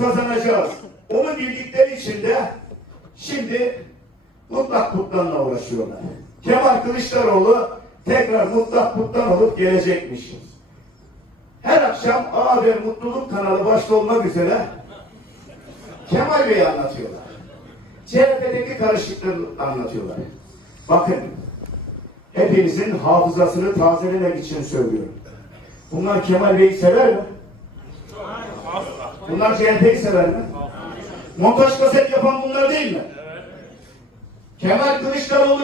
kazanacağız. Onu bildikleri için de şimdi mutlak putlarla uğraşıyorlar. Kemal Kılıçdaroğlu tekrar mutlak puttan olup gelecekmiş. Her akşam A Mutluluk kanalı başta olmak üzere Kemal Bey'i anlatıyorlar. CHP'deki karışıklığı anlatıyorlar. Bakın, hepinizin hafızasını tazelemek için söylüyorum. Bunlar Kemal Bey'i sever mi? Bunlar CHP'yi sever mi? Montaj kaset yapan bunlar değil mi? Kemal Kılıçdaroğlu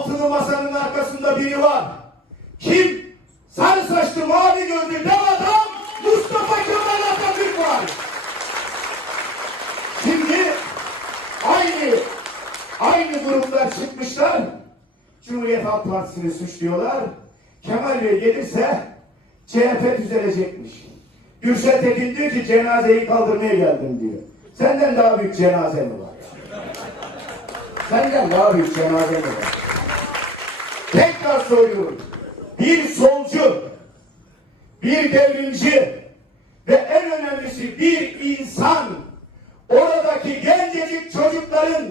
altılı masanın arkasında biri var. Kim? Sarı saçlı mavi gözlü dev adam Mustafa Kemal Atatürk var. Şimdi aynı aynı gruplar çıkmışlar. Cumhuriyet Halk Partisi'ni suçluyorlar. Kemal Bey gelirse CHP düzelecekmiş. Gürşet Tekin diyor ki cenazeyi kaldırmaya geldim diyor. Senden daha büyük cenaze mi var? Senden daha büyük cenaze mi var? Tekrar soruyorum. Bir solcu, bir devrimci ve en önemlisi bir insan oradaki gencecik çocukların,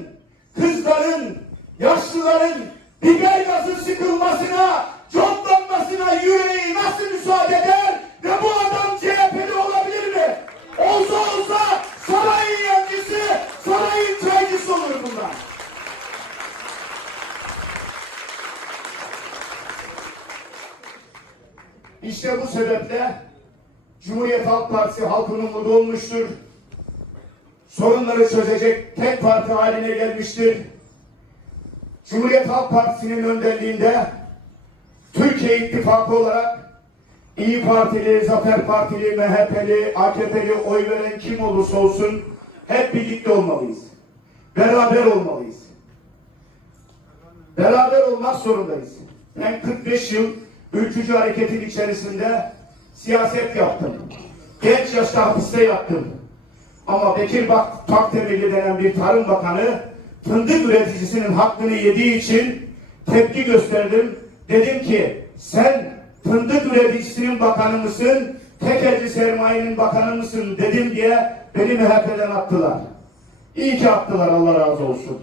kızların, yaşlıların biber gazı sıkılmasına, coplanmasına yüreği nasıl müsaade eder ve bu adam CHP'li olabilir mi? Olsa olsa İşte bu sebeple Cumhuriyet Halk Partisi halkın umudu olmuştur. Sorunları çözecek tek parti haline gelmiştir. Cumhuriyet Halk Partisi'nin önderliğinde Türkiye İttifakı olarak İyi Partili, Zafer Partili, MHP'li, AKP'li oy veren kim olursa olsun hep birlikte olmalıyız. Beraber olmalıyız. Beraber olmak zorundayız. Ben 45 yıl ülkücü hareketin içerisinde siyaset yaptım. Genç yaşta hapiste yattım. Ama Bekir Bak Takdemirli denen bir tarım bakanı fındık üreticisinin hakkını yediği için tepki gösterdim. Dedim ki sen fındık üreticisinin bakanı mısın, tekelci sermayenin bakanı mısın dedim diye beni MHP'den attılar. İyi ki attılar Allah razı olsun.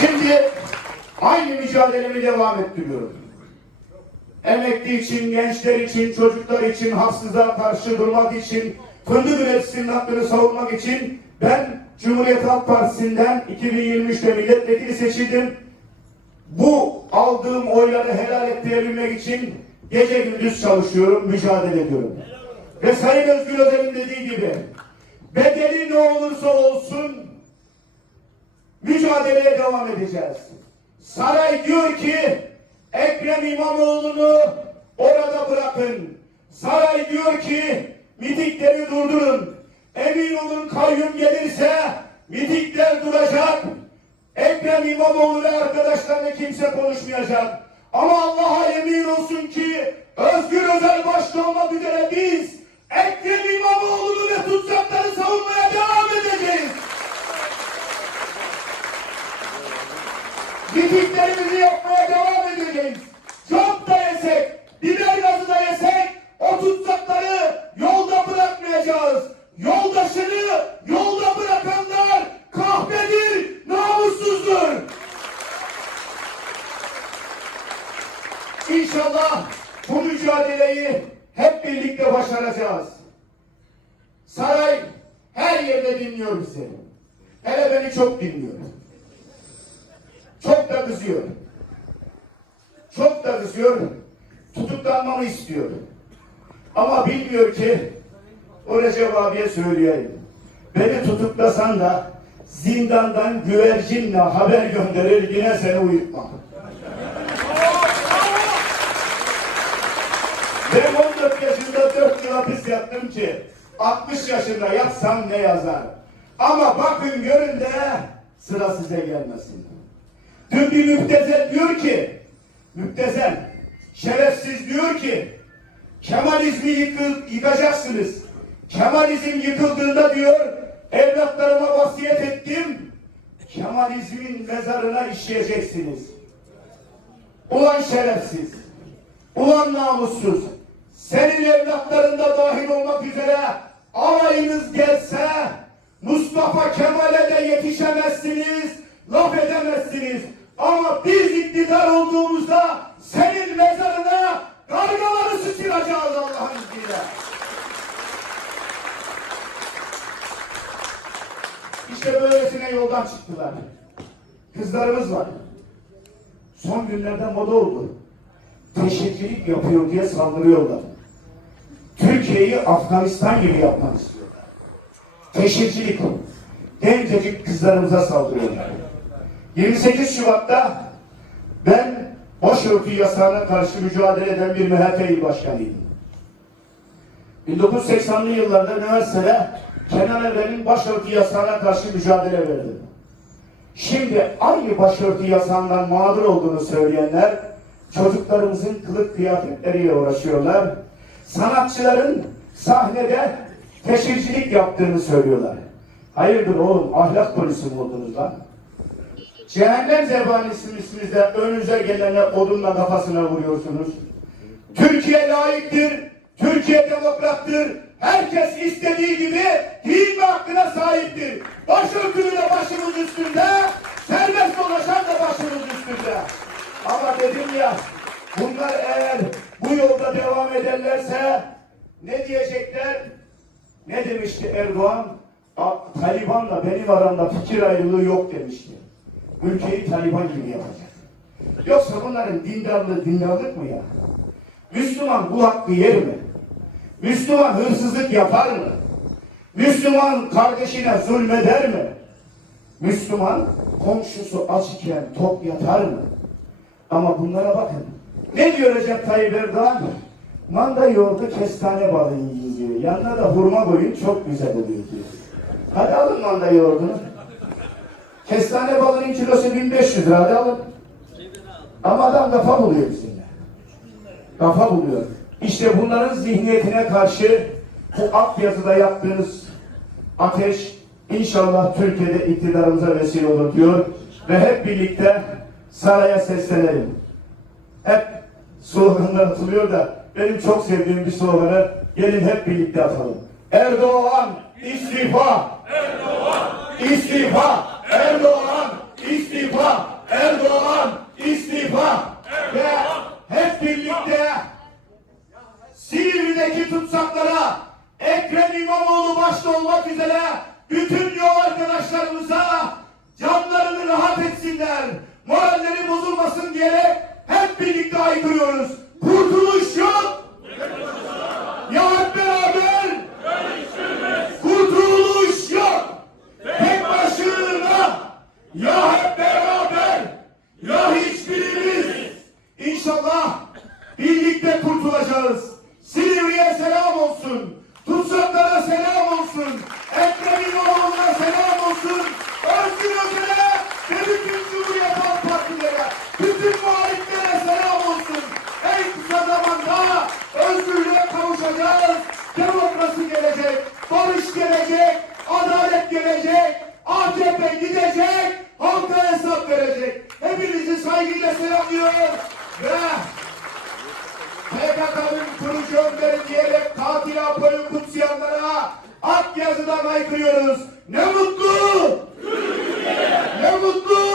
Şimdi aynı mücadelemi devam ettiriyorum. Emekli için, gençler için, çocuklar için, haksızlığa karşı durmak için, fındık üreticisinin hakkını savunmak için ben Cumhuriyet Halk Partisi'nden 2023'te milletvekili seçildim. Bu aldığım oyları helal ettirebilmek için gece gündüz çalışıyorum, mücadele ediyorum. Ve Sayın Özgür Özel'in dediği gibi bedeli ne olursa olsun mücadeleye devam edeceğiz. Saray diyor ki Ekrem İmamoğlu'nu orada bırakın. Saray diyor ki mitikleri durdurun. Emin olun kayyum gelirse mitikler duracak. Ekrem İmamoğlu ve arkadaşlarına kimse konuşmayacak. Ama Allah'a emin olsun ki Özgür Özel başta olmak üzere biz Ekrem İmamoğlu'nu ve tutsakları savunmaya devam edeceğiz. Gidiklerimizi yapmaya devam edeceğiz. Çok da yesek, biber gazı da yesek, o tutsakları yolda bırakmayacağız. Yoldaşını yolda bırakanlar kahpedir, namussuzdur. İnşallah bu mücadeleyi hep birlikte başaracağız. Saray her yerde dinliyor bizi. Hele beni çok dinliyor. Çok da kızıyor. Çok da kızıyor. Tutuklanmamı istiyor. Ama bilmiyor ki o Recep abiye söyleyeyim. Beni tutuklasan da zindandan güvercinle haber gönderir yine seni uyutmam. Ben 14 yaşında 4 yıl hapis yattım ki 60 yaşında yatsam ne yazar? Ama bakın görün de sıra size gelmesin. Dün bir müptezel diyor ki, müptezel, şerefsiz diyor ki, Kemalizmi yıkıl, yıkacaksınız. Kemalizm yıkıldığında diyor, evlatlarıma vasiyet ettim, Kemalizmin mezarına işleyeceksiniz. Ulan şerefsiz, ulan namussuz, senin evlatların da dahil olmak üzere alayınız gelse Mustafa Kemal'e de yetişemezsiniz, laf edemezsiniz. Ama biz iktidar olduğumuzda senin mezarına kargaları sıçrayacağız Allah'ın izniyle. İşte böylesine yoldan çıktılar. Kızlarımız var. Son günlerde moda oldu. Teşekkürlük yapıyor diye saldırıyorlar. Türkiye'yi Afganistan gibi yapmak istiyorlar. Teşekkürlük. Gencecik kızlarımıza saldırıyorlar. 28 Şubat'ta ben başörtü yasağına karşı mücadele eden bir MHP il başkanıydım. 1980'li yıllarda üniversitede Kenan Evren'in başörtü yasağına karşı mücadele verdim. Şimdi aynı başörtü yasağından mağdur olduğunu söyleyenler çocuklarımızın kılık kıyafetleriyle uğraşıyorlar. Sanatçıların sahnede teşhircilik yaptığını söylüyorlar. Hayırdır oğlum ahlak polisi mi oldunuz lan? Cehennem zebanisi üstünüzde önünüze gelene odunla kafasına vuruyorsunuz. Türkiye layıktır, Türkiye demokrattır. Herkes istediği gibi giyinme hakkına sahiptir. Başörtülü de başımız üstünde, serbest dolaşan da başımız üstünde. Ama dedim ya, bunlar eğer bu yolda devam ederlerse ne diyecekler? Ne demişti Erdoğan? Taliban'la benim aramda fikir ayrılığı yok demişti. Ülkeyi Taliban gibi yapacak. Yoksa bunların dindarlığı dindarlık mı ya? Müslüman bu hakkı yer mi? Müslüman hırsızlık yapar mı? Müslüman kardeşine zulmeder mi? Müslüman komşusu aç iken top yatar mı? Ama bunlara bakın. Ne diyor Recep Tayyip Erdoğan? Manda yoğurdu kestane balığı yiyin diyor. Yanına da hurma koyun çok güzel oluyor diyor. Hadi alın manda yoğurdunu. Kestane balığının kilosu 1500 lira hadi alın. Ama adam kafa buluyor bizimle. Kafa buluyor. İşte bunların zihniyetine karşı bu Akyazı'da yaptığınız ateş inşallah Türkiye'de iktidarımıza vesile olur diyor. Ve hep birlikte saraya seslenelim. Hep sloganlar atılıyor da benim çok sevdiğim bir sloganı gelin hep birlikte atalım. Erdoğan istifa! Erdoğan istifa! Erdoğan istifa! Erdoğan istifa! Ve hep birlikte Silivri'deki tutsaklara Ekrem İmamoğlu başta olmak üzere bütün yol arkadaşlarımıza canlarını rahat etsinler, moralleri bozulmasın diyerek hep birlikte aykırıyoruz. Kurtuluş yok. Ya hep beraber. Kurtuluş yok. Tek başına. Ya hep beraber. Ya hiçbirimiz. İnşallah birlikte kurtulacağız. Silivri'ye selam olsun. Tutsaklara selam olsun. Ekrem İmamoğlu'na selam ever good.